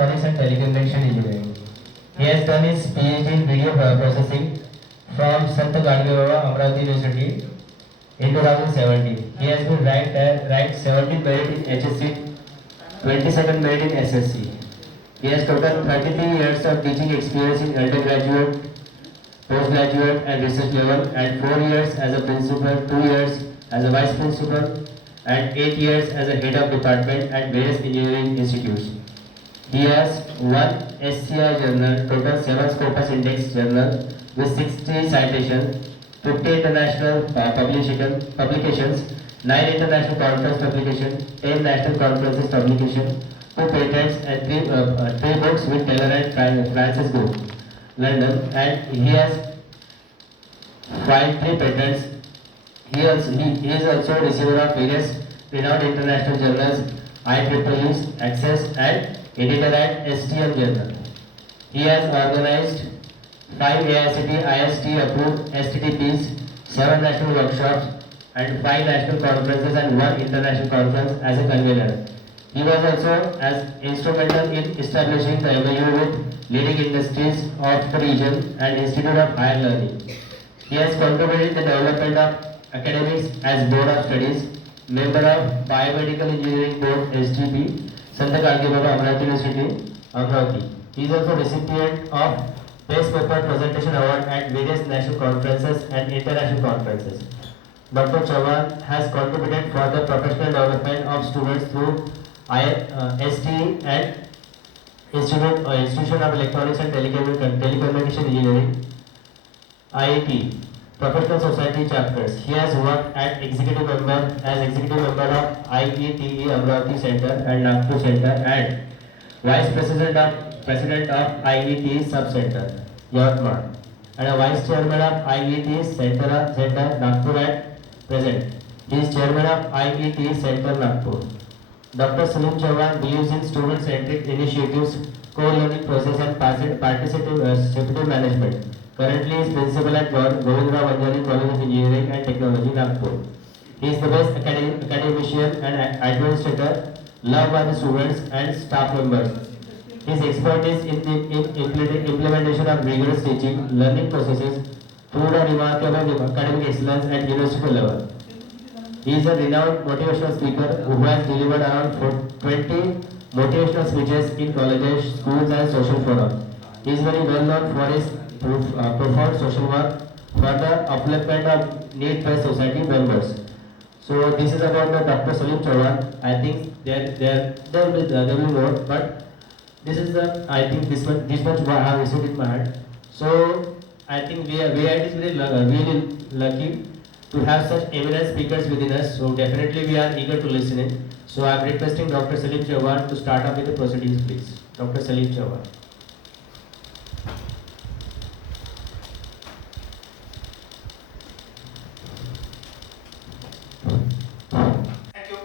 Electronics and Telecommunication Engineering. He has done his PhD in Video Processing from Sant Gadgil Amravati University in 2017. He has been ranked 17th merit in HSC, 22nd merit in SSC. He has total 33 years of teaching experience in undergraduate, postgraduate and research level, and 4 years as a principal, 2 years as a vice principal, and 8 years as a head of department at various engineering institutes. He has one SCI journal, total 7 Scopus Index journal with 60 citations, 50 international publications, 9 international conference publications, 10 national conferences publications, 2 patents, and 3 books with Taylor and Francis Group, London, and he has filed 3 patents. He is also receiver of various renowned international journals, IEEE, Access, and editor at STM Journal. He has organized 5 AICTE IST approved STTPs, 7 national workshops, and 5 national conferences and 1 international conference as a convener. He was also as instrumental in establishing the MOU with leading industries of the region and Institute of Higher Learning. He has contributed the development of academics as Board of Studies, member of Biomedical Engineering Board SGP, Sant Gadgil Amravati University, Amravati. He is also recipient of Best Paper Presentation Award at various national conferences and international conferences. Dr. Chavan has contributed for the professional development of students through STE and Institution of Electronics and Telecommunication Engineering, IIT, Professional Society chapters. He has worked as executive member of IETE Amravati Center and Nagpur Center and Vice President of IETE Sub Center, Yavatmal, and a Vice Chairman of IETE Center Nagpur at present. He is Chairman of IETE Center Nagpur. Dr. SALIM CHAVAN believes in student-centric initiatives, co-learning process and participative management. Currently is principal at Govindra Vanjani College of Engineering and Technology, Nagpur. He is the best academician and administrator, loved by the students and staff members. His expertise in the implementation of rigorous teaching, learning processes, proved a remarkable academic excellence at university level. He is a renowned motivational speaker who has delivered around 20 motivational speeches in colleges, schools, and social forums. He is very well known for his profound social work for the upliftment of need-based society members. So this is about the Dr. SALIM CHAVAN. I think there will be more, but this is the this much I have received in my hand. So I think VIT is really lucky to have such eminent speakers within us. So definitely we are eager to listen in. So I am requesting Dr. SALIM CHAVAN to start up with the proceedings, please. Dr. SALIM CHAVAN. Thank you.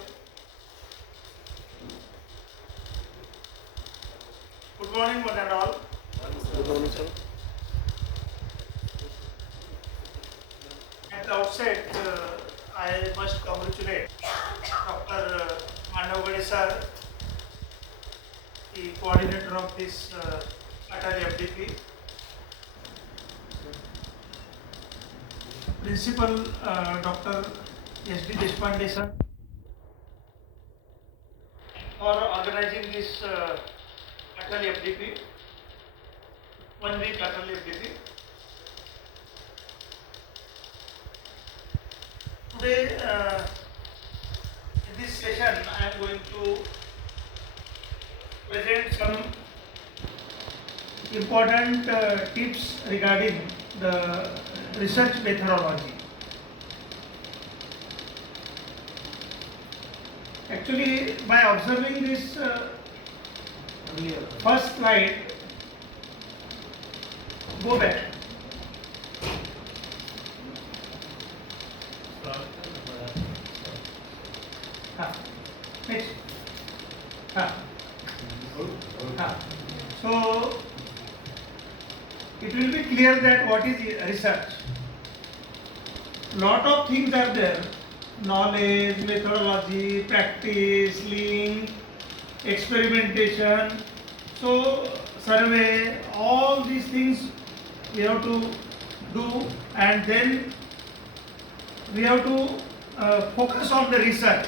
Good morning, one and all. Good morning, sir. At the outset, I must congratulate Dr. Mandavgade sir, the coordinator of this Atal FDP, Principal Dr. S.D. Deshpande sir, for organizing this Atal FDP, 1 week Atal FDP. Today, in this session, I am going to present some important tips regarding the research methodology. Actually, by observing this first slide, go back. Next. So, it will be clear that what is research. Lot of things are there: knowledge, methodology, practice, link, experimentation, So survey, all these things we have to do, and then we have to focus on the research.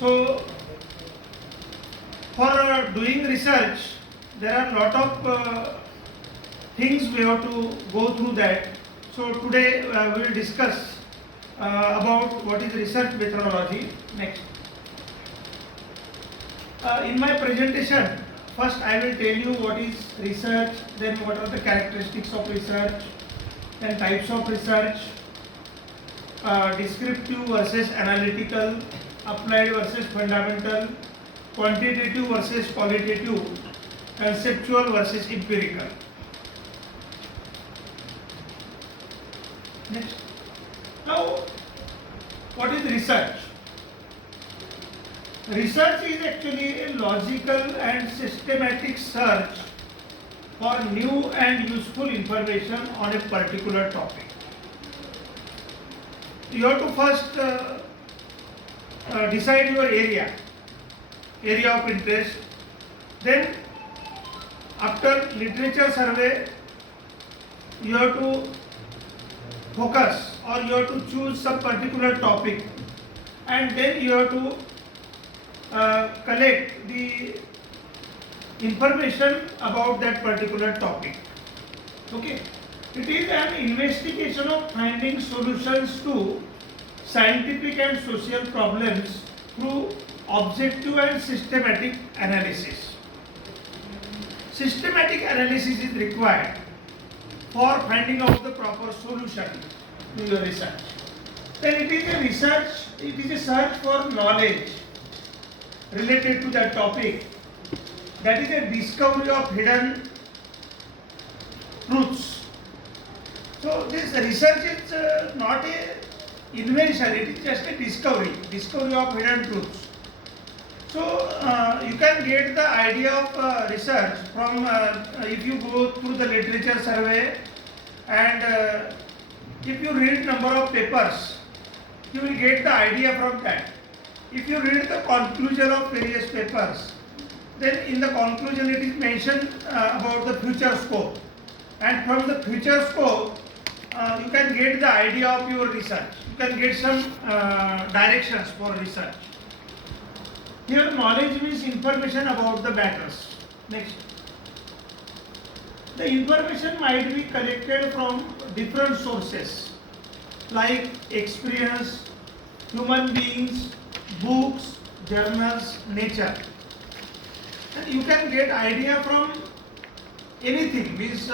So for doing research, there are lot of things we have to go through that. So today we will discuss about what is research methodology. Next. In my presentation, first I will tell you what is research, then what are the characteristics of research, then types of research, descriptive versus analytical, applied versus fundamental, quantitative versus qualitative, conceptual versus empirical. Next. Now, what is research? Research is actually a logical and systematic search for new and useful information on a particular topic. You have to first decide your area of interest. Then, after literature survey, you have to focus, or you have to choose some particular topic, and then you have to collect the information about that particular topic. Okay, it is an investigation of finding solutions to scientific and social problems through objective and systematic analysis. Systematic analysis is required for finding out the proper solution to your research. Then it is a research, it is a search for knowledge related to that topic. That is a discovery of hidden truths. So this research is not a invention, it is just a discovery of hidden truths. So you can get the idea of research from if you go through the literature survey, and if you read number of papers, you will get the idea from that. If you read the conclusion of various papers, then in the conclusion it is mentioned about the future scope, and from the future scope you can get the idea of your research. You can get some directions for research. Here knowledge means information about the matters. Next. The information might be collected from different sources like experience, human beings, books, journals, nature. And you can get idea from anything, means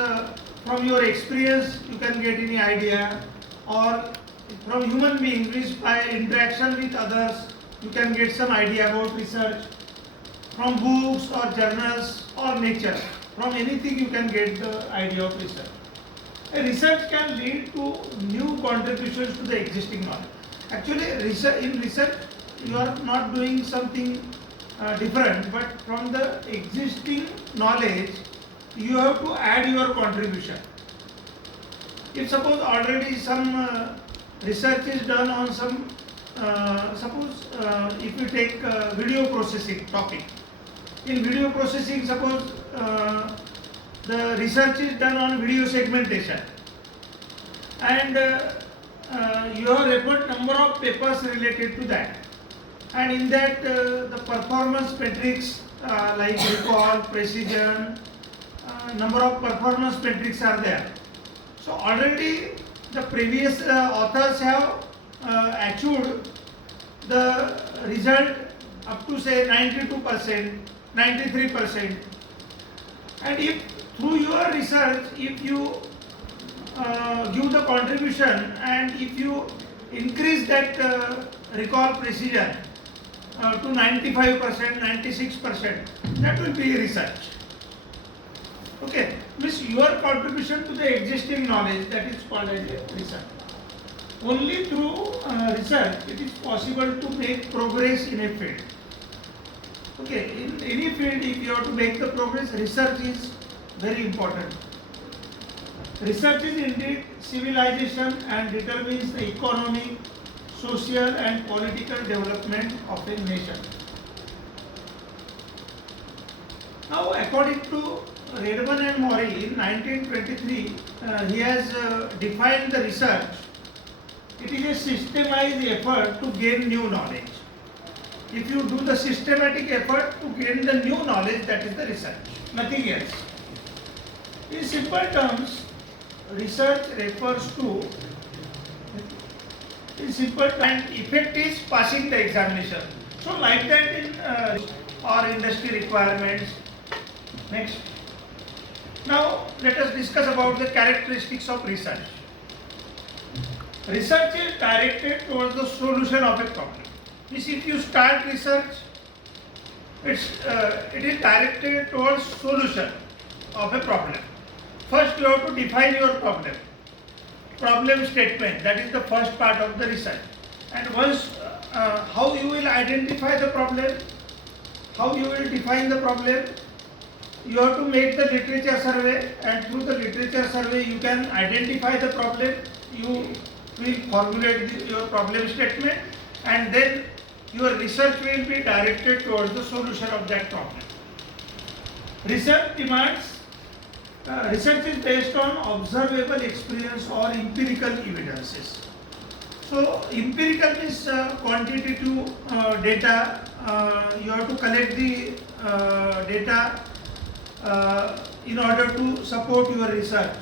from your experience you can get any idea, or from human beings, means by interaction with others you can get some idea about research, from books or journals or nature. From anything you can get the idea of research. A research can lead to new contributions to the existing knowledge. Actually, in research you are not doing something different, but from the existing knowledge you have to add your contribution. If suppose already some research is done on some, suppose if you take video processing topic. In video processing, suppose the research is done on video segmentation, and you have referred number of papers related to that, and in that the performance metrics like recall, precision, number of performance metrics are there. So already the previous authors have achieved the result up to say 92%, 93%, and if through your research, if you give the contribution, and if you increase that recall precision to 95%, 96%, that will be research. Okay, means your contribution to the existing knowledge, that is called as a research. Only through research it is possible to make progress in a field. Okay, in any field if you have to make the progress, research is very important. Research is indeed civilization and determines the economic, social and political development of a nation. Now, according to Redman and Mori in 1923, he has defined the research. It is a systemized effort to gain new knowledge. If you do the systematic effort to gain the new knowledge, that is the research, nothing else. In simple terms, research refers to, in simple terms, effect is passing the examination. So like that in or industry requirements. Next. Now let us discuss about the characteristics of research. Research is directed towards the solution of a problem. Means if you start research, it is directed towards solution of a problem. First you have to define your problem. Problem statement, that is the first part of the research. And once how you will identify the problem, how you will define the problem, you have to make the literature survey, and through the literature survey you can identify the problem, you will formulate your problem statement, and then your research will be directed towards the solution of that problem. Research demands, research is based on observable experience or empirical evidences. So empirical means quantitative data. You have to collect the data in order to support your research,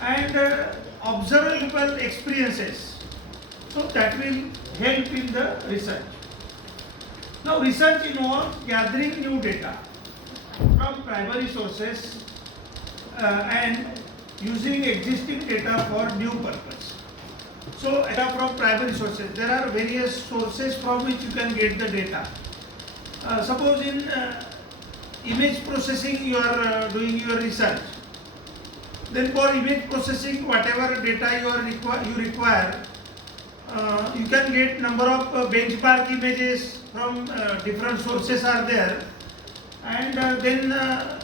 and observable experiences, so that will help in the research. Now research involves gathering new data from primary sources and using existing data for new purpose. So data from primary sources, there are various sources from which you can get the data. Suppose in image processing you are doing your research, then for image processing whatever data you require, you can get number of benchmark images from different sources are there, and then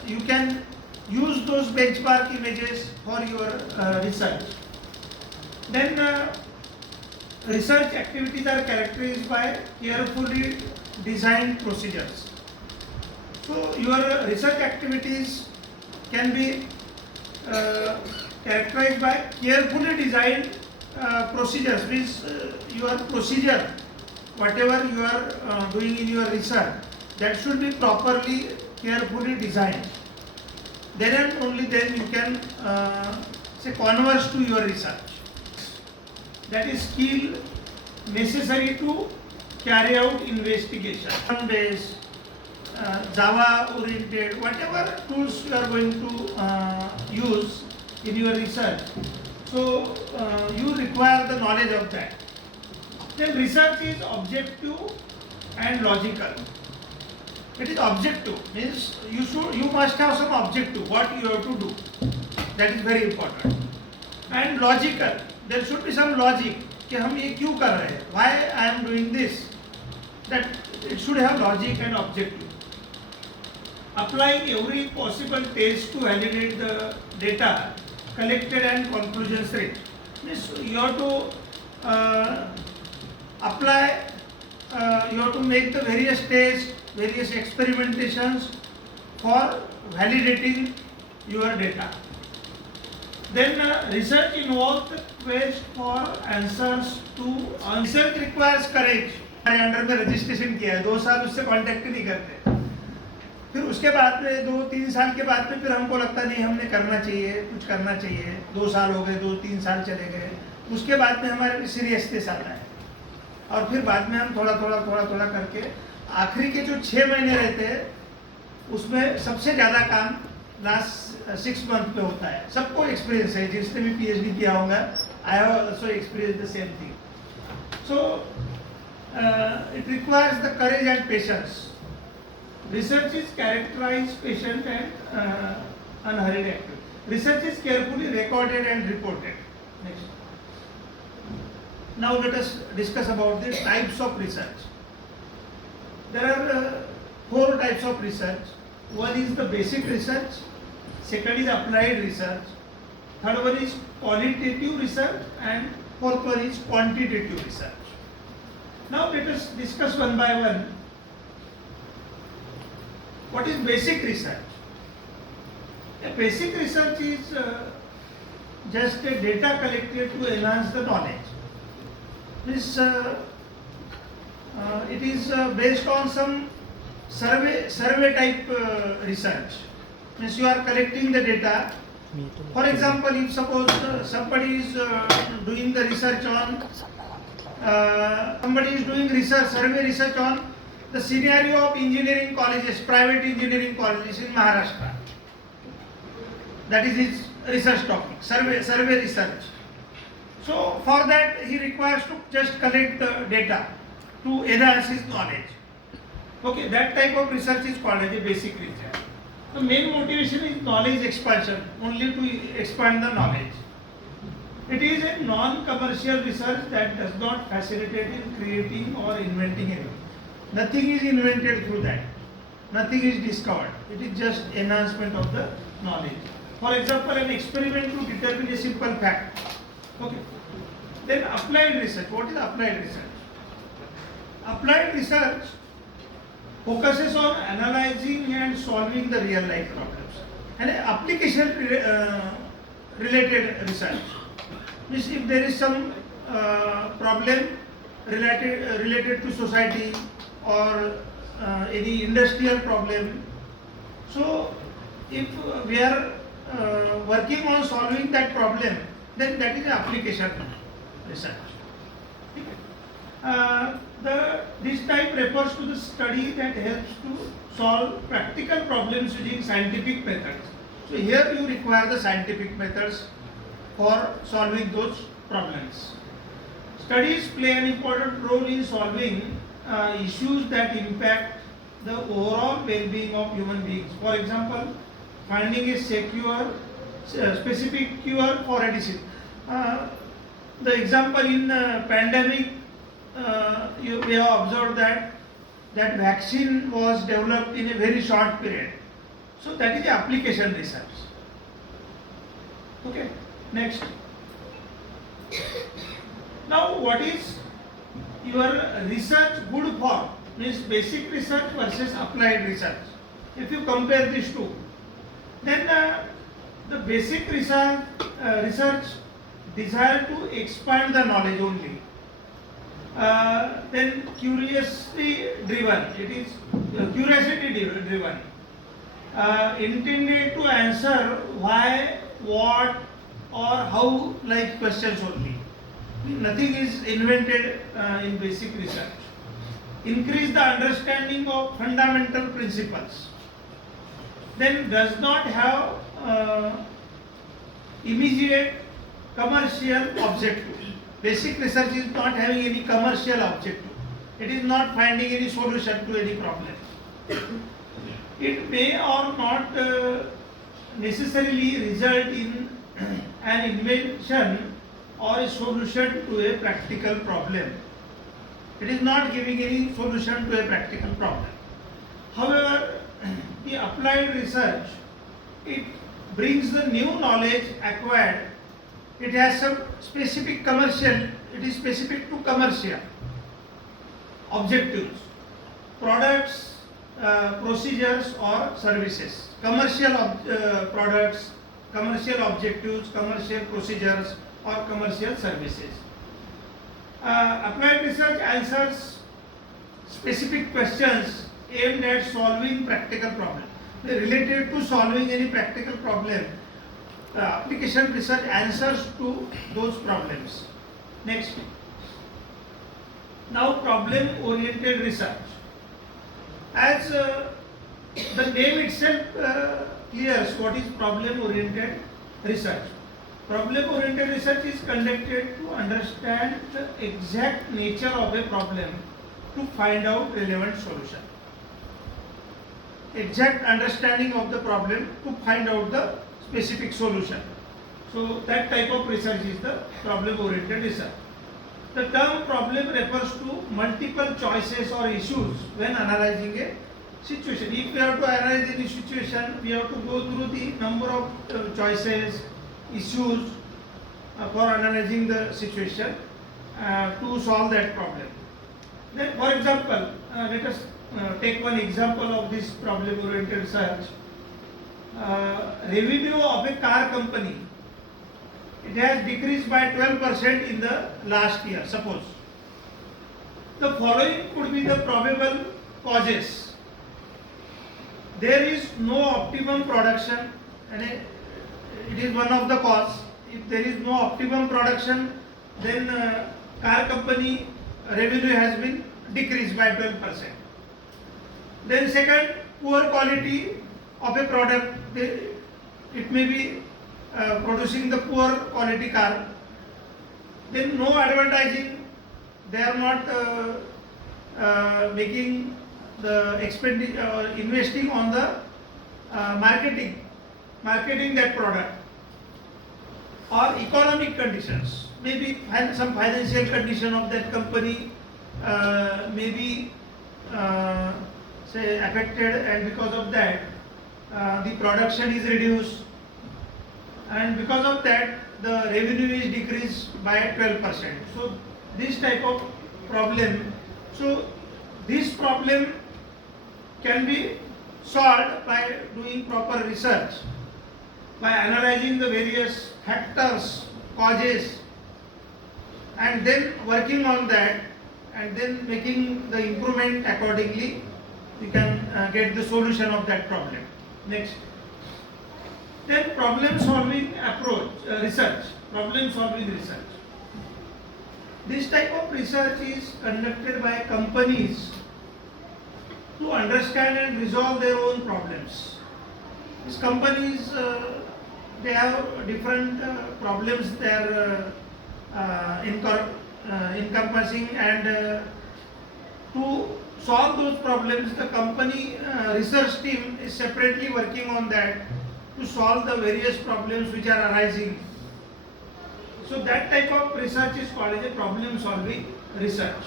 you can use those benchmark images for your research. Then research activities are characterized by carefully designed procedures. So your research activities can be characterized by carefully designed procedures. Means your procedure, whatever you are doing in your research, that should be properly, carefully designed. Then and only then you can say converse to your research. That is skill necessary to carry out investigation. Based, Java oriented, whatever tools you are going to use in your research. So you require the knowledge of that. Then research is objective and logical. It is objective, means you must have some objective, what you have to do. That is very important. And logical, there should be some logic. कि हम ये क्यों कर रहे हैं? Why I am doing this? That it should have logic and objective. Applying every possible test to validate the data collected and conclusions reached. Means you have to apply, you have to make the various tests, various experimentations for validating your data. Then research involves the quest for answers to research requires courage. हमारे under में registration किया है, 2 साल उससे contact नहीं करते, फिर उसके बाद में 2-3 साल के बाद में फिर हमको लगता नहीं हमने करना चाहिए, कुछ करना चाहिए, 2 साल हो गए, 2-3 साल चले गए, उसके बाद में हमारे सीरियसनेस आता है, और फिर बाद में हम थोड़ा करके आखिरी के जो 6 महीने रहते हैं उसमें सबसे ज़्यादा काम लास्ट 6 मंथ पे होता है. सबको एक्सपीरियंस है, जिसने भी पीएचडी किया होगा, I have also experience the same thing. So it requires the courage and patience. Research is characterized, patient and unhurried active. Research is carefully recorded and reported. Next. Now let us discuss about the types of research. There are 4 types of research. One is the basic research, second is applied research, third one is qualitative research, and fourth one is quantitative research. Now let us discuss one by one. What is basic research? A basic research is just a data collected to enhance the knowledge. This it is based on some survey type research. Means you are collecting the data. For example, if suppose somebody is doing the research on survey research on the scenario of engineering colleges, private engineering colleges in Maharashtra. That is his research topic, survey research. So for that he requires to just collect the data to enhance his knowledge. Okay, that type of research is called as a basic research. The main motivation is knowledge expansion, only to expand the knowledge. It is a non-commercial research that does not facilitate in creating or inventing anything. Nothing is invented through that. Nothing is discovered. It is just enhancement of the knowledge. For example, an experiment to determine a simple fact. Okay. Then applied research. What is applied research? Applied research focuses on analyzing and solving the real life problems. And application related research. Means if there is some problem related to society or any industrial problem, so if we are working on solving that problem, then that is application research. This type refers to the study that helps to solve practical problems using scientific methods. So here you require the scientific methods for solving those problems. Studies play an important role in solving issues that impact the overall well-being of human beings. For example, finding a specific cure for a disease. The example in pandemic, we have observed that vaccine was developed in a very short period. So that is the application research. Okay, next. Now what is your research good for? Means basic research versus applied research. If you compare these two, then the basic research desire to expand the knowledge only. Then curiosity driven, it is curiosity driven, intended to answer why, what or how like questions only. Nothing is invented in basic research. Increase the understanding of fundamental principles. Then does not have immediate commercial objective. Basic research is not having any commercial objective. It is not finding any solution to any problem. It may or not necessarily result in an invention or a solution to a practical problem. It is not giving any solution to a practical problem. However, the applied research, it brings the new knowledge acquired. It has some specific commercial, it is specific to commercial objectives, products, procedures or services. Commercial products, commercial objectives, commercial procedures or commercial services. Applied research answers specific questions aimed at solving practical problems. Related to solving any practical problem, application research answers to those problems. Next. Now problem oriented research. As the name itself clears what is problem oriented research. Problem oriented research is conducted to understand the exact nature of a problem to find out relevant solution. Exact understanding of the problem to find out the specific solution. So that type of research is the problem oriented research. The term problem refers to multiple choices or issues when analyzing a situation. If we have to analyze any situation, we have to go through the number of choices, issues for analyzing the situation to solve that problem. Then, for example, let us take one example of this problem-oriented research. Revenue of a car company, it has decreased by 12% in the last year. Suppose the following could be the probable causes. There is no optimum production, and it is one of the cause. If there is no optimum production, then car company revenue has been decreased by 12%. Then second, poor quality of a product. It may be producing the poor quality car. Then no advertising. They are not making the expenditure, investing on the marketing that product. Or economic conditions, maybe some financial condition of that company may be say affected, and because of that the production is reduced, and because of that the revenue is decreased by 12%. So this type of problem, so this problem can be solved by doing proper research, by analyzing the various factors, causes, and then working on that, and then making the improvement accordingly. We can get the solution of that problem. Next, then problem solving approach, research, problem solving research. This type of research is conducted by companies to understand and resolve their own problems. These companies, they have different problems they are encompassing, and to solve those problems, the company research team is separately working on that to solve the various problems which are arising. So that type of research is called as a problem solving research.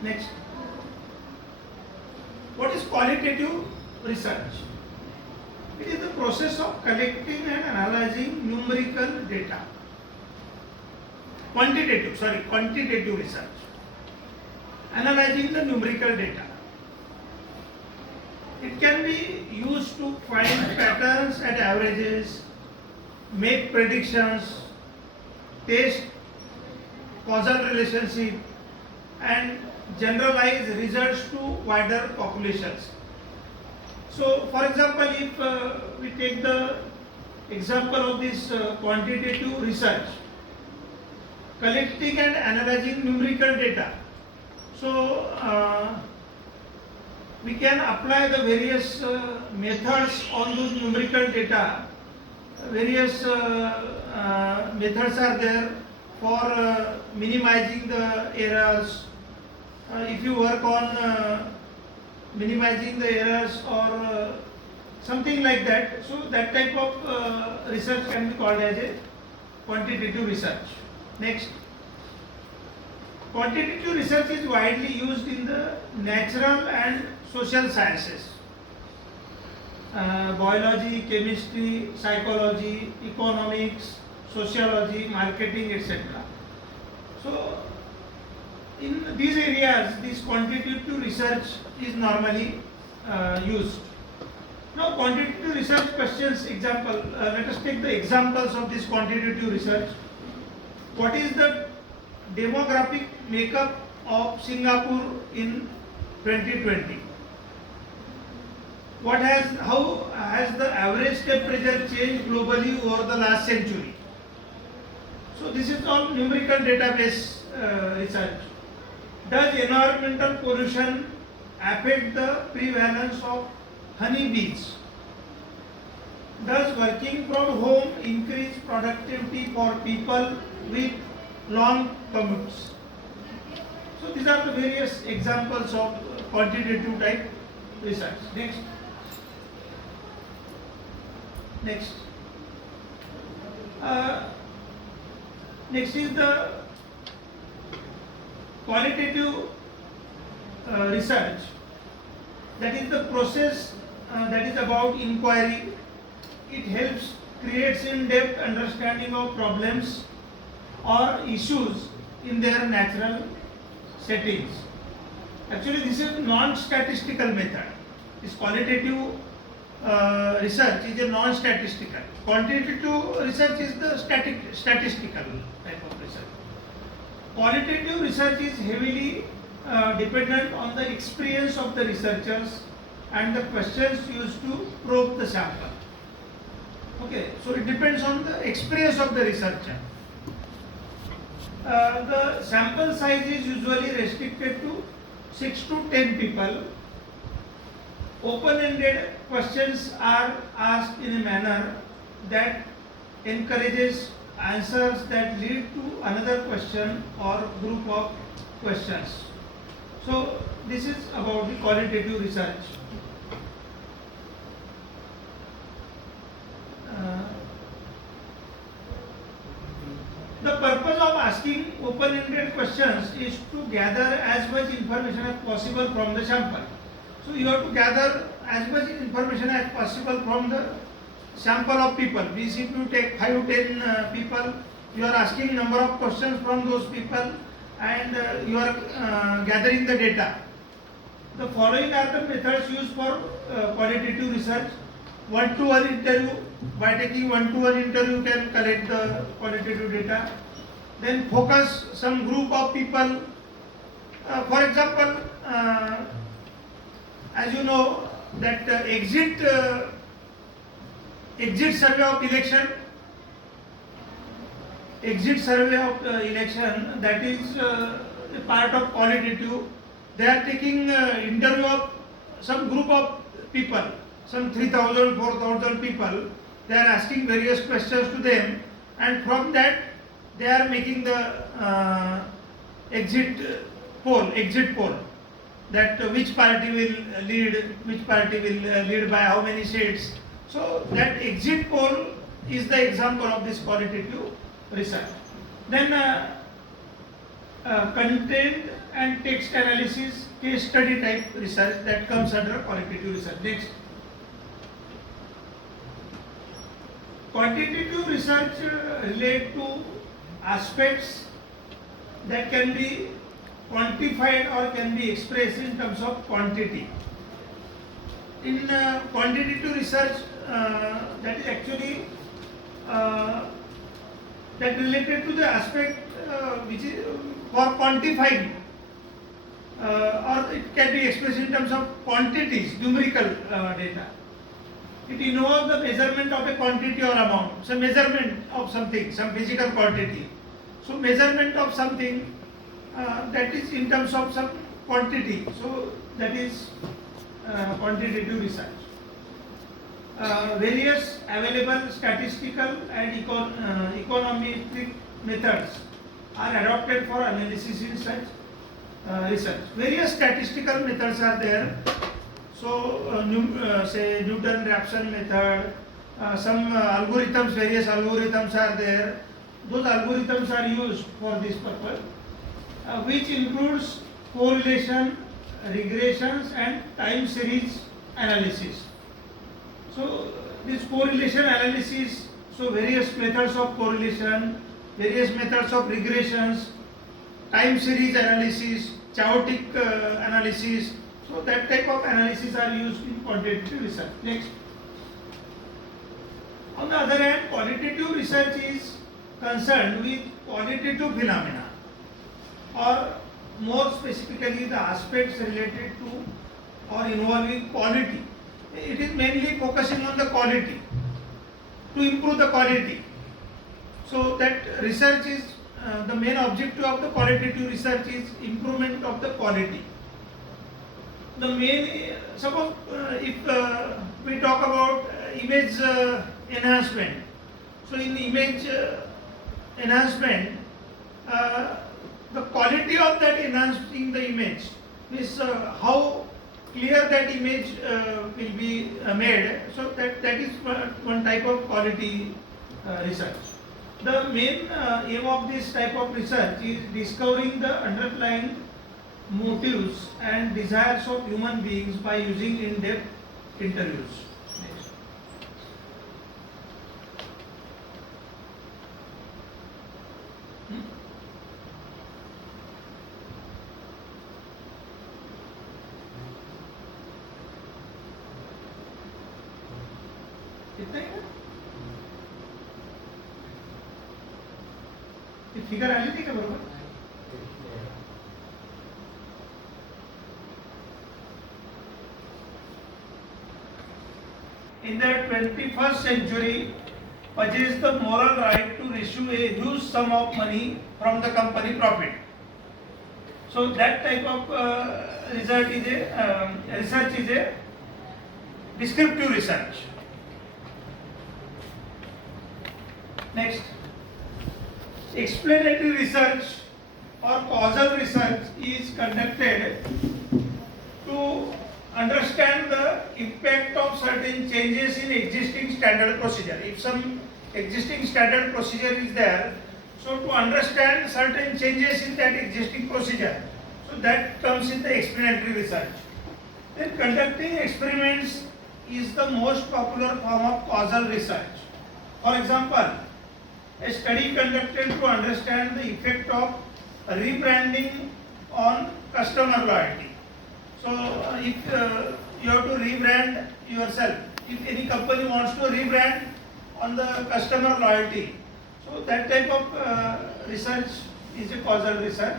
Next, what is qualitative research? It is the process of collecting and analyzing numerical data. Quantitative research. Analyzing the numerical data. It can be used to find patterns and averages, make predictions, test causal relationship, and generalize results to wider populations. So, for example, if we take the example of this quantitative research, collecting and analyzing numerical data. So, we can apply the various methods on those numerical data. Various methods are there for minimizing the errors. If you work on minimizing the errors or something like that, so that type of research can be called as a quantitative research. Next, quantitative research is widely used in the natural and social sciences, biology, chemistry, psychology, economics, sociology, marketing, etc. So, in these areas, this quantitative research is normally used. Now, quantitative research questions, example, let us take the examples of this quantitative research. What is the demographic makeup of Singapore in 2020? How has the average temperature changed globally over the last century? So this is all numerical database research. Does environmental pollution affect the prevalence of honeybees? Does working from home increase productivity for people with long commutes? So these are the various examples of quantitative type research. Next. Next is the qualitative research. That is the process that is about inquiry. It helps creates in-depth understanding of problems or issues in their natural settings. Actually, this is non-statistical method. This qualitative research is a non-statistical. Quantitative research is the statistical type of research. Qualitative research is heavily dependent on the experience of the researchers and the questions used to probe the sample. Okay, so it depends on the experience of the researcher. The sample size is usually restricted to 6 to 10 people. Open-ended questions are asked in a manner that encourages answers that lead to another question or group of questions. So this is about the qualitative research. The purpose of asking open-ended questions is to gather as much information as possible from the sample. So you have to gather as much information as possible from the sample of people. Means if you take 5-10 people, you are asking number of questions from those people and you are gathering the data. The following are the methods used for qualitative research. One-to-one interview. By taking one-to-one interview, you can collect the qualitative data. Then focus some group of people. For example, as you know that exit survey of election, that is a part of qualitative. They are taking interview of some group of people, some 3,000, 4,000 people. They are asking various questions to them, and from that they are making the exit poll, that which party will lead by how many seats. So that exit poll is the example of this qualitative research. Then content and text analysis, case study type research, that comes under qualitative research. Next. Quantitative research relate to aspects that can be quantified or can be expressed in terms of quantity. In quantitative research, that is actually that related to the aspect which is for quantifying, or it can be expressed in terms of quantities, numerical data. It involves the measurement of a quantity or amount, so measurement of something, some physical quantity. So measurement of something that is in terms of some quantity. So that is quantitative research. Various available statistical and econometric methods are adopted for analysis in such research. Various statistical methods are there. So say Newton-Raphson method, some algorithms, various algorithms are there. Those algorithms are used for this purpose, which includes correlation, regressions and time series analysis. So this correlation analysis, so various methods of correlation, various methods of regressions, time series analysis, chaotic analysis. So that type of analysis are used in quantitative research. Next. On the other hand, qualitative research is concerned with qualitative phenomena, or more specifically the aspects related to or involving quality. It is mainly focusing on the quality, to improve the quality. So that research is the main objective of the qualitative research is improvement of the quality. The main, suppose if we talk about image enhancement. So in image enhancement, the quality of that enhancing the image is how clear that image will be made. So that is one type of quality research. The main aim of this type of research is discovering the underlying motives and desires of human beings by using in-depth interviews. Next. इतना ही figure आली थी का बरोबर. In the 21st century, possess the moral right to receive a huge sum of money from the company profit. So that type of research is a descriptive research. Next, explanatory research or causal research is conducted to understand the impact of certain changes in existing standard procedure. If some existing standard procedure is there, so to understand certain changes in that existing procedure, so that comes in the explanatory research. Then conducting experiments is the most popular form of causal research. For example, a study conducted to understand the effect of rebranding on customer loyalty. So if you have to rebrand yourself, if any company wants to rebrand on the customer loyalty, so that type of research is a causal research.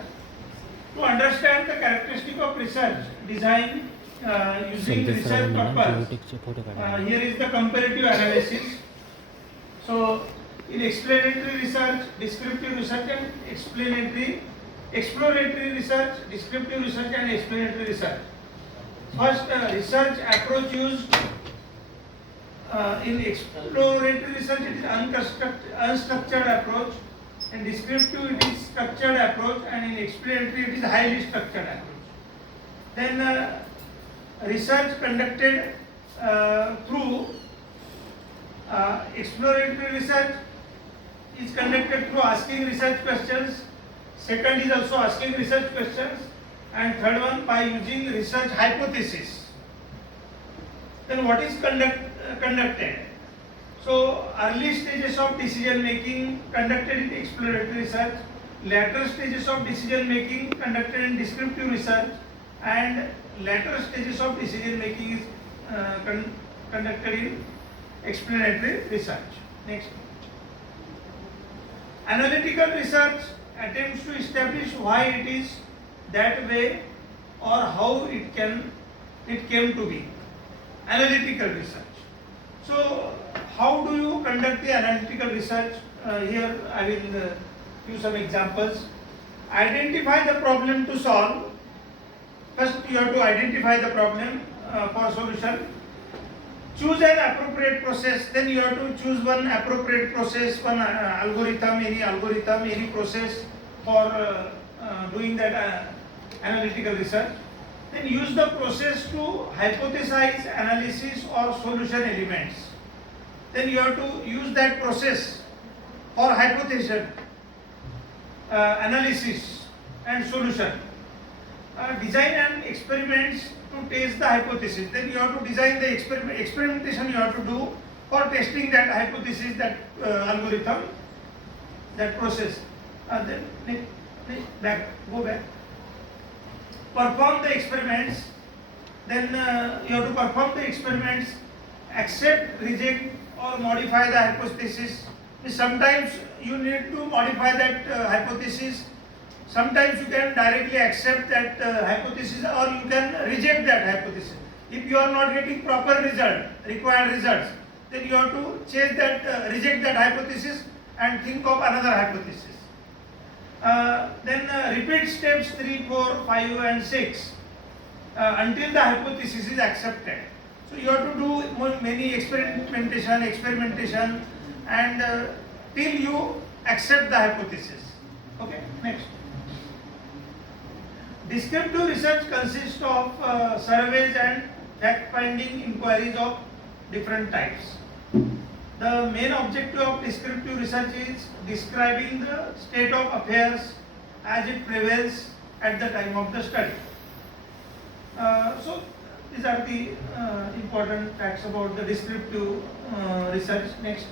To understand the characteristic of research design using research purpose, here is the comparative analysis. So in explanatory research, descriptive research and exploratory research, descriptive research and explanatory research. First, research approach used in exploratory research, it is unstructured approach. In descriptive, it is structured approach, and in explanatory, it is highly structured approach. Then, research conducted through exploratory research is conducted through asking research questions. Second is also asking research questions, and third one by using research hypothesis. Then what is conducted? So early stages of decision making conducted in exploratory research, later stages of decision making conducted in descriptive research, and later stages of decision making is conducted in explanatory research. Next, analytical research attempts to establish why it is that way or how it came to be. Analytical research. So how do you conduct the analytical research? Here I will give some examples. Identify the problem to solve. First you have to identify the problem for solution. Choose an appropriate process. Then you have to choose one appropriate process, one algorithm, any process for doing that analytical research. Then use the process to hypothesize, analysis or solution elements. Then you have to use that process for hypothesis, analysis and solution. Design and experiments to test the hypothesis. Then you have to design the experimentation you have to do for testing that hypothesis, that algorithm, that process. Then go back. Perform the experiments. Then you have to perform the experiments, accept, reject or modify the hypothesis. Sometimes you need to modify that hypothesis. Sometimes you can directly accept that hypothesis or you can reject that hypothesis. If you are not getting proper required results, then you have to change that, reject that hypothesis and think of another hypothesis. Then repeat steps 3, 4, 5 and 6 until the hypothesis is accepted. So you have to do many experimentation and till you accept the hypothesis. Okay, next. Descriptive research consists of surveys and fact-finding inquiries of different types. The main objective of descriptive research is describing the state of affairs as it prevails at the time of the study. So these are the important facts about the descriptive research. Next.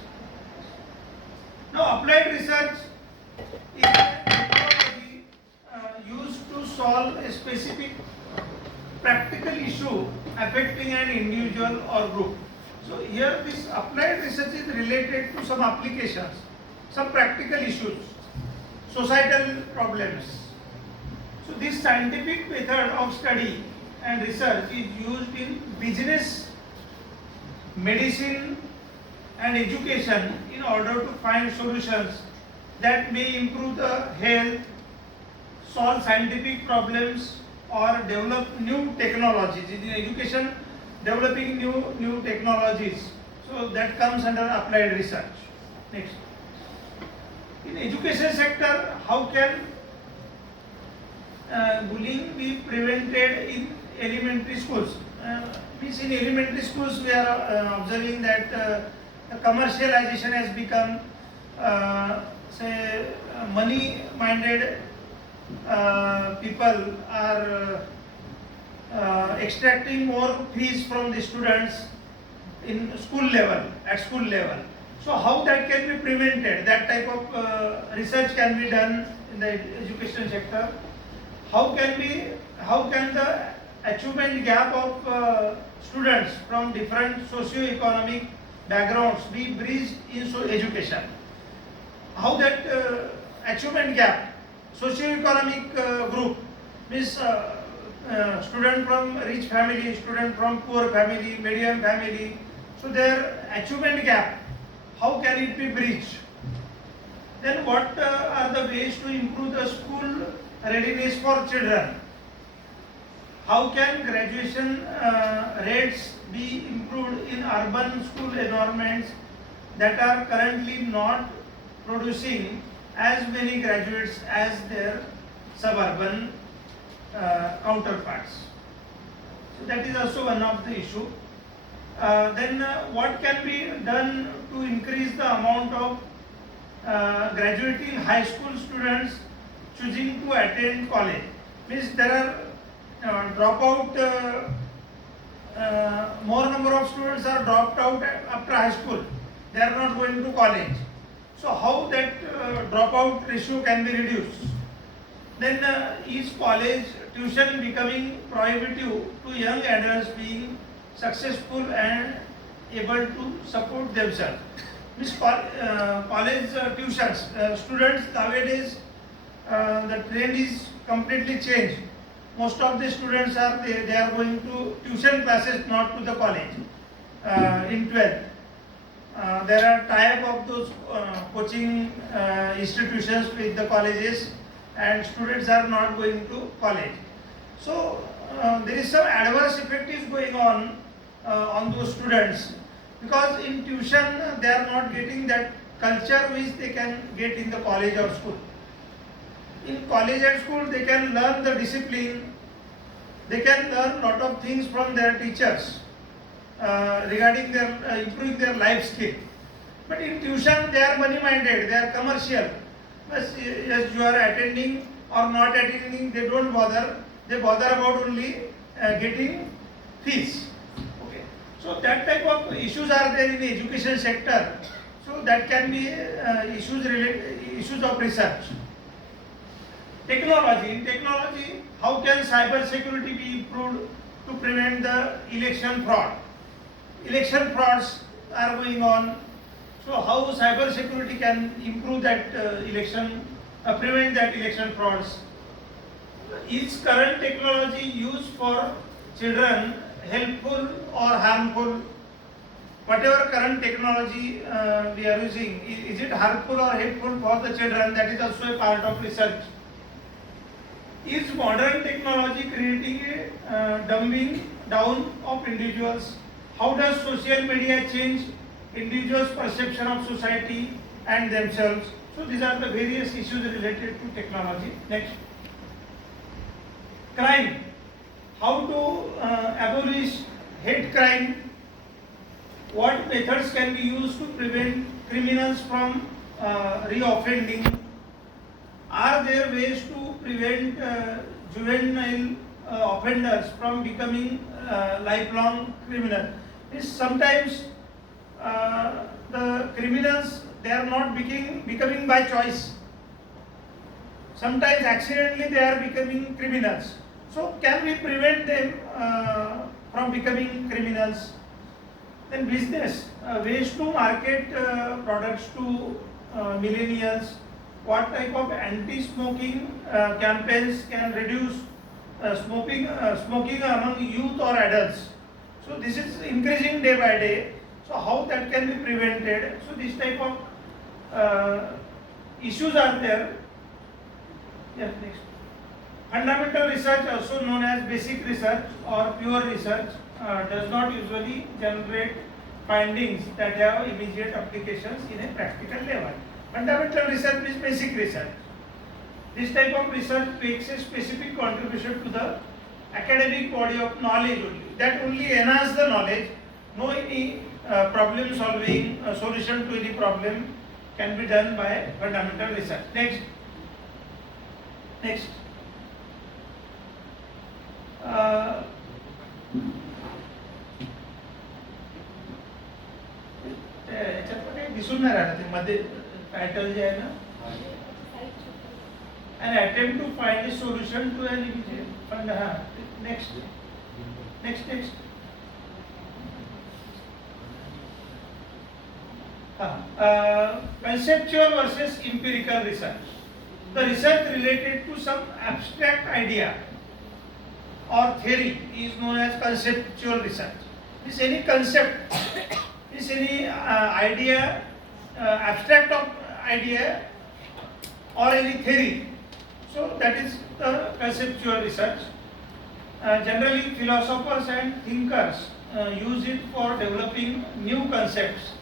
Now applied research is a methodology used to solve a specific practical issue affecting an individual or group. So here this applied research is related to some applications, some practical issues, societal problems. So this scientific method of study and research is used in business, medicine and education in order to find solutions that may improve the health, solve scientific problems or develop new technologies. In education, developing new technologies. So that comes under applied research. Next. In education sector, how can bullying be prevented in elementary schools? Means in elementary schools we are observing that the commercialization has become money-minded people are extracting more fees from the students in school level, at school level. So how that can be prevented? That type of research can be done in the education sector. How can the achievement gap of students from different socio-economic backgrounds be bridged in education? How that achievement gap, socio-economic group, means student from rich family, student from poor family, medium family, so their achievement gap, how can it be bridged? Then what are the ways to improve the school readiness for children? How can graduation rates be improved in urban school environments that are currently not producing as many graduates as their suburban counterparts? So that is also one of the issue. Then what can be done to increase the amount of graduating high school students choosing to attend college? Means there are more number of students are dropped out after high school. They are not going to college. So how that dropout ratio can be reduced? Then is college tuition becoming prohibitive to young adults being successful and able to support themselves? Means college tuitions, students nowadays, the trend is completely changed. Most of the students they are going to tuition classes, not to the college in 12th. There are type of those coaching institutions with the colleges, and students are not going to college. So there is some adverse effect is going on those students, because in tuition they are not getting that culture which they can get in the college or school. In college and school they can learn the discipline, they can learn lot of things from their teachers regarding their improving their life skill. But in tuition they are money minded, they are commercial. Yes, you are attending or not attending, they don't bother. They bother about only getting fees. Okay. So that type of issues are there in the education sector. So that can be issues of research. Technology. In technology, how can cyber security be improved to prevent the election fraud? Election frauds are going on. So how cyber security can improve that prevent that election frauds? Is current technology used for children helpful or harmful? Whatever current technology we are using, is it harmful or helpful for the children? That is also a part of research. Is modern technology creating a dumbing down of individuals? How does social media change individuals' perception of society and themselves? So these are the various issues related to technology. Next. Crime. How to abolish hate crime? What methods can be used to prevent criminals from reoffending? Are there ways to prevent juvenile offenders from becoming lifelong criminals? Sometimes the criminals, they are not becoming by choice. Sometimes accidentally they are becoming criminals. So can we prevent them from becoming criminals? Then business, ways to market products to millennials. What type of anti-smoking campaigns can reduce smoking among youth or adults? So this is increasing day by day. So how that can be prevented? So this type of issues are there. Yes, next. Fundamental research, also known as basic research or pure research, does not usually generate findings that have immediate applications in a practical level. Fundamental research is basic research. This type of research makes a specific contribution to the academic body of knowledge only. That only enhance the knowledge. No any problem solving solution to any problem can be done by fundamental research. Next. याच्यात पण काही दिसून नाही राहिलं ते मध्ये title जे आहे ना, an attempt to find a solution to an immediate fund. Next. Conceptual versus empirical research. The research related to some abstract idea or theory is known as conceptual research. Is any concept, is any idea, abstract of idea or any theory. So that is the conceptual research. Generally philosophers and thinkers use it for developing new concepts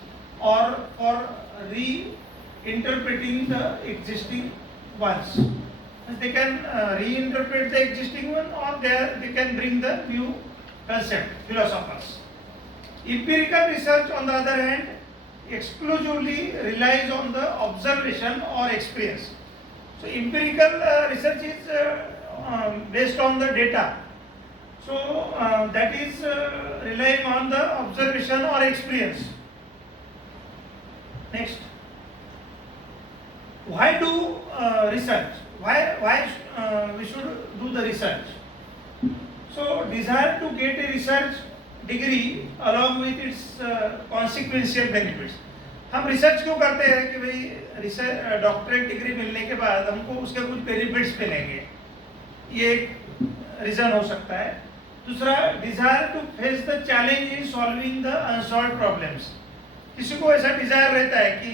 or for reinterpreting the existing ones. They can reinterpret the existing one, or they can bring the new concept, philosophers. Empirical research, on the other hand, exclusively relies on the observation or experience. So empirical research is based on the data. So that is relying on the observation or experience. Next. Why do research? Why we should do the research? So desire to get a research degree along with its consequential benefits. हम research क्यों करते हैं कि भाई research doctorate degree मिलने के बाद हमको उसके कुछ बेनिफिट्स मिलेंगे, ये एक रीजन हो सकता है. दूसरा, desire to face the challenge in solving the unsolved problems. किसी को ऐसा डिजायर रहता है कि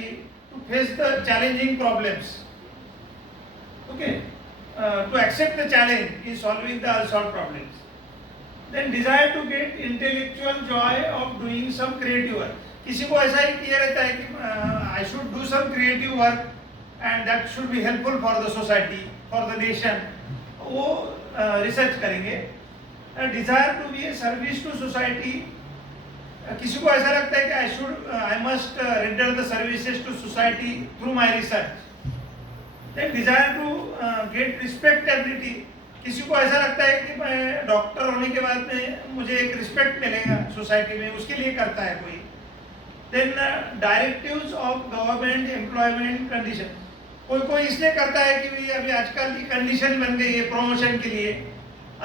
to face the challenging problems, okay, to accept the challenge in solving the unsolved problems. Then desire to get intellectual joy of doing some creative work. किसी को ऐसा ही किया रहता है कि I should do some creative work and that should be helpful for the society, for the nation. वो research करेंगे. Desire to be a service to society. किसी को ऐसा लगता है कि I must render the services to society through my research. Then desire to get respectability. किसी को ऐसा लगता है कि मैं डॉक्टर होने के बाद में मुझे एक रिस्पेक्ट मिलेगा सोसाइटी में, उसके लिए करता है कोई. Then directives of government employment condition. कोई इसलिए करता है कि भाई अभी आजकल की कंडीशन बन गई है प्रमोशन के लिए.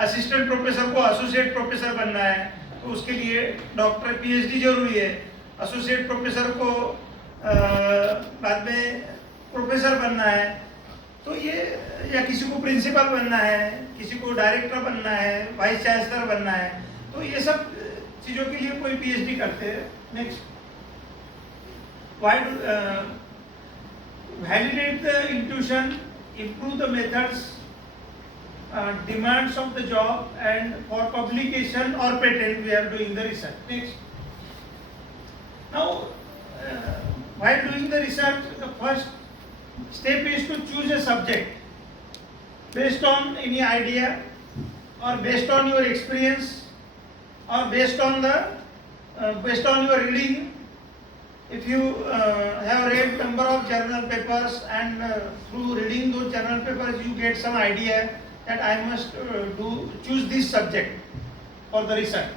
असिस्टेंट प्रोफेसर को एसोसिएट प्रोफेसर बनना है, तो उसके लिए डॉक्टर पीएचडी जरूरी है. एसोसिएट प्रोफेसर को बाद में प्रोफेसर बनना है, तो ये, या किसी को प्रिंसिपल बनना है, किसी को डायरेक्टर बनना है, वाइस चांसलर बनना है, तो ये सब चीज़ों के लिए कोई पीएचडी करते हैं. Next. Why do validate the intuition, improve the methods, demands of the job, and for publication or patent we are doing the research. Next. Now, while doing the research, the first step is to choose a subject based on any idea, or based on your experience, or based on your reading. If you have read number of journal papers and through reading those journal papers you get some idea that I must choose this subject for the research.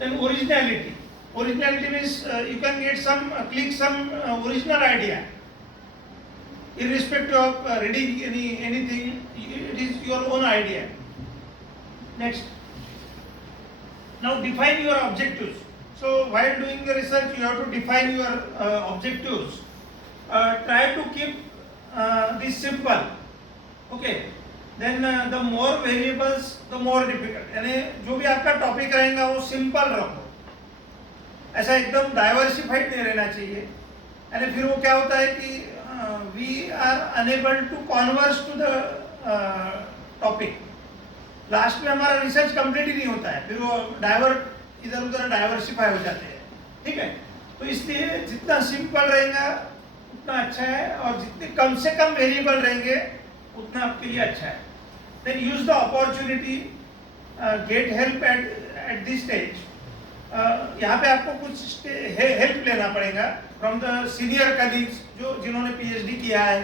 Then originality. Originality means you can get click some original idea, irrespective of reading anything. It is your own idea. Next. Now define your objectives. So while doing the research, you have to define your objectives. Try to keep this simple. Okay. Then the more variables, the more difficult. यानी जो भी आपका topic रहेगा वो simple रखो, ऐसा एकदम diversified नहीं रहना चाहिए. यानी फिर वो क्या होता है कि we are unable to converse to the topic. Last में हमारा रिसर्च कंप्लीट ही नहीं होता है, फिर वो डाइवर्ट इधर उधर डाइवर्सिफाई हो जाते हैं. ठीक है, तो इसलिए जितना सिंपल रहेगा उतना अच्छा है, और जितने कम से कम वेरिएबल रहेंगे उतना आपके लिए अच्छा है. Then use the opportunity, get help at this stage. यहाँ पे आपको कुछ हेल्प लेना पड़ेगा फ्रॉम द सीनियर कलीग्स, जिन्होंने पीएचडी किया है.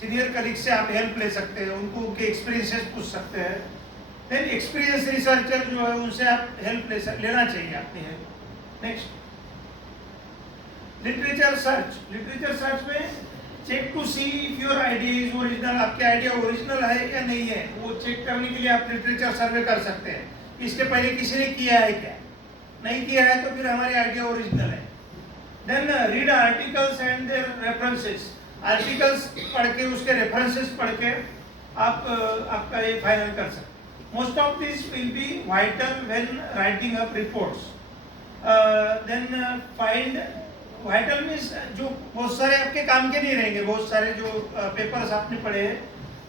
सीनियर कलीग्स से आप हेल्प ले सकते हैं, उनको उनके एक्सपीरियंसेस पूछ सकते हैं. देन एक्सपीरियंस रिसर्चर जो है उनसे आप हेल्प लेना चाहिए आपकी help. Next, literature search. Literature search में check to see if your idea is original. आपके आइडिया ओरिजिनल है या नहीं है, वो चेक करने के लिए आप लिटरेचर सर्वे कर सकते हैं. इसके पहले किसी ने किया है क्या, नहीं किया है तो फिर हमारे आइडिया ओरिजिनल है. Then read articles and their references. Articles पढ़ के उसके रेफरेंसेस पढ़ के आप आपका ये फाइनल कर सकते. Most of this will be vital when writing up reports. Then find, vital means जो बहुत सारे आपके काम के नहीं रहेंगे, बहुत सारे जो पेपर्स आपने पढ़े हैं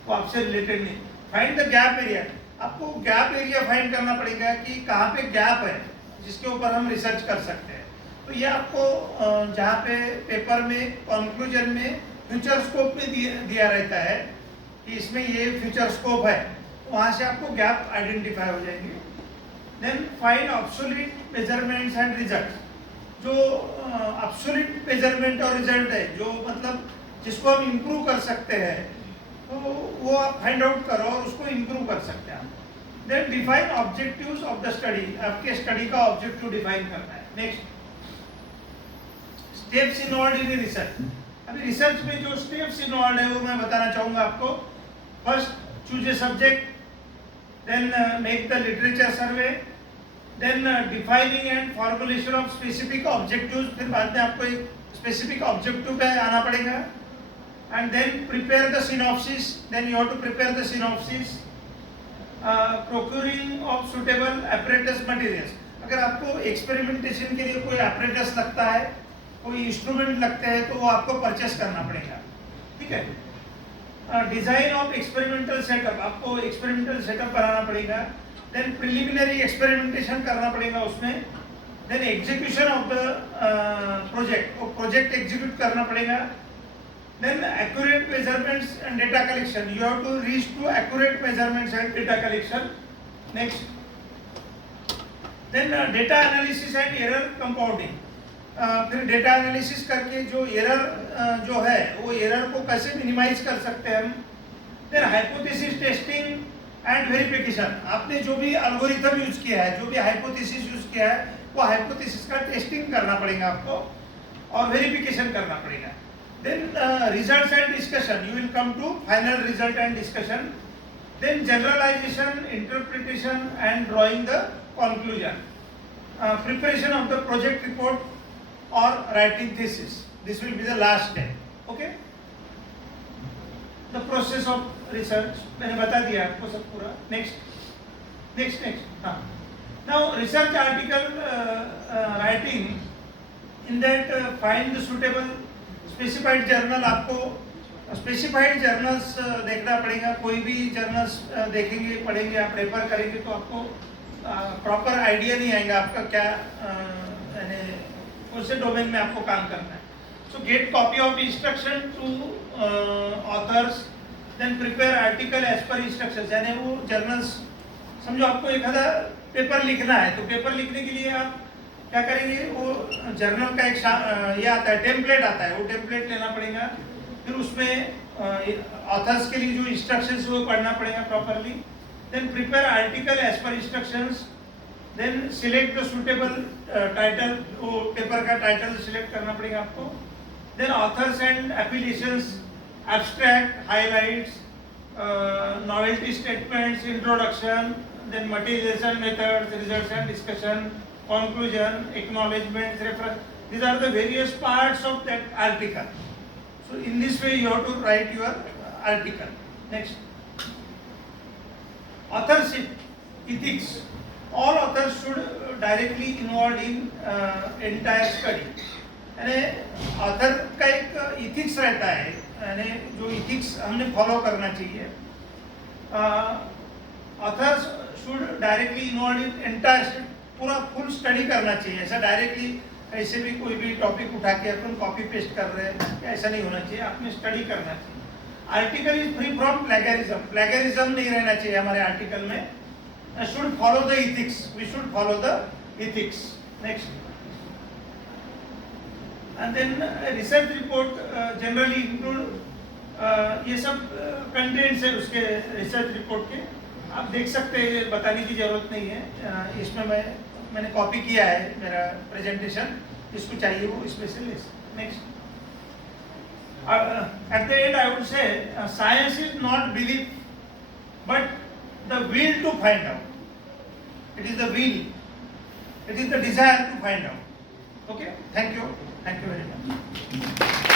वो आपसे रिलेटेड नहीं. Find the gap area. आपको गैप एरिया फाइंड करना पड़ेगा कि कहाँ पे गैप है जिसके ऊपर हम रिसर्च कर सकते हैं. तो ये आपको जहाँ पे पेपर में कंक्लूजन में फ्यूचर स्कोप में दिया रहता है कि इसमें ये फ्यूचर स्कोप है, वहाँ से आपको गैप आइडेंटिफाई हो जाएंगे. Then find absolute measurements and result. जो ऑब्सोल्यूट मेजरमेंट और रिजल्ट है, जो मतलब जिसको हम इम्प्रूव कर सकते हैं, तो वो आप फाइंड आउट करो और उसको इम्प्रूव कर सकते हैं. Then define objectives of the study. आपके स्टडी का ऑब्जेक्टिव डिफाइन करना है. Next, steps involved in research. अभी रिसर्च में जो स्टेप्स इन्वॉल्व्ड है वो मैं बताना चाहूँगा आपको. First, choose a subject. Then make the literature survey. Then defining and formulation of specific objectives. फिर बाद में आपको एक स्पेसिफिक ऑब्जेक्टिव पे आना पड़ेगा. And then prepare the synopsis. Then you have to prepare the synopsis. Procuring of suitable apparatus materials. अगर आपको एक्सपेरिमेंटेशन के लिए कोई एपरेटस लगता है, कोई इंस्ट्रूमेंट लगते हैं, तो वो आपको परचेस करना पड़ेगा. ठीक है. Design of experimental setup. आपको एक्सपेरिमेंटल सेटअप बनाना पड़ेगा. देन प्रिलिमिनरी एक्सपेरिमेंटेशन करना पड़ेगा उसमें. Then execution of the project. वो प्रोजेक्ट एग्जीक्यूट करना पड़ेगा. Then accurate measurements and data collection. You have to reach to accurate measurements and data collection. Next, then data analysis and error compounding. फिर data analysis करके जो error जो है वो error को कैसे मिनिमाइज कर सकते हैं हम. Then hypothesis testing and verification. आपने जो भी एल्गोरिथम यूज किया है, जो भी हाइपोथेसिस यूज किया है, वो हाइपोथेसिस का टेस्टिंग करना पड़ेगा आपको और वेरिफिकेशन करना पड़ेगा. Then results and discussion. You will come to final result and discussion. Then generalization, interpretation and drawing the conclusion. Preparation of the project report or writing thesis. This will be the last step. Okay? The process of research. मैंने बता दिया आपको सब पूरा. Next. हाँ. Now research article writing. In that find the suitable specified journal. आपको specified journals देखना पड़ेगा. कोई भी जर्नल्स देखेंगे, पढ़ेंगे, आप रेफर करेंगे तो आपको प्रॉपर आइडिया नहीं आएगा आपका क्या यानी कौन से डोमेन में आपको काम करना है. So get copy of instruction to authors. Then prepare article as per instructions. यानी वो जर्नल्स, समझो आपको एक आधा पेपर लिखना है, तो पेपर लिखने के लिए आप क्या करेंगे, वो जर्नल का एक ये आता है, टेम्पलेट आता है, वो टेम्पलेट लेना पड़ेगा. फिर उसमें ऑथर्स के लिए जो इंस्ट्रक्शंस वो पढ़ना पड़ेगा properly. Then prepare article as per instructions. Then select the suitable title. वो पेपर का टाइटल सिलेक्ट करना पड़ेगा आपको. Then authors and affiliations, abstract, highlights, novelty statements, introduction. Then materialization methods, results and discussion. conclusion, acknowledgements, reference. These are the various parts of that article. So in this way you have to write your article. Next. Authorship, ethics. All authors should directly involved in entire study. यानी author का एक ethics रहता है, यानी जो ethics हमने follow करना चाहिए. Authors should directly involve in entire, पूरा फुल स्टडी करना चाहिए. ऐसा डायरेक्टली ऐसे भी कोई भी टॉपिक उठा के अपन कॉपी पेस्ट कर रहे हैं, ऐसा नहीं होना चाहिए. आपने स्टडी करना चाहिए. Article is free from plagiarism. Plagiarism नहीं रहना चाहिए हमारे आर्टिकल में. Should follow the ethics. We should follow the ethics. Next. And then research report generally include ये सब कंटेंट्स है उसके रिसर्च रिपोर्ट के. आप देख सकते हैं, बताने की जरूरत नहीं है. इसमें मैंने कॉपी किया है मेरा प्रेजेंटेशन. जिसको चाहिए वो इसमें से ले. Next. At the end I would say science is not belief but the will to find out. It is the will. It is the desire to find out. Okay. Thank you very much.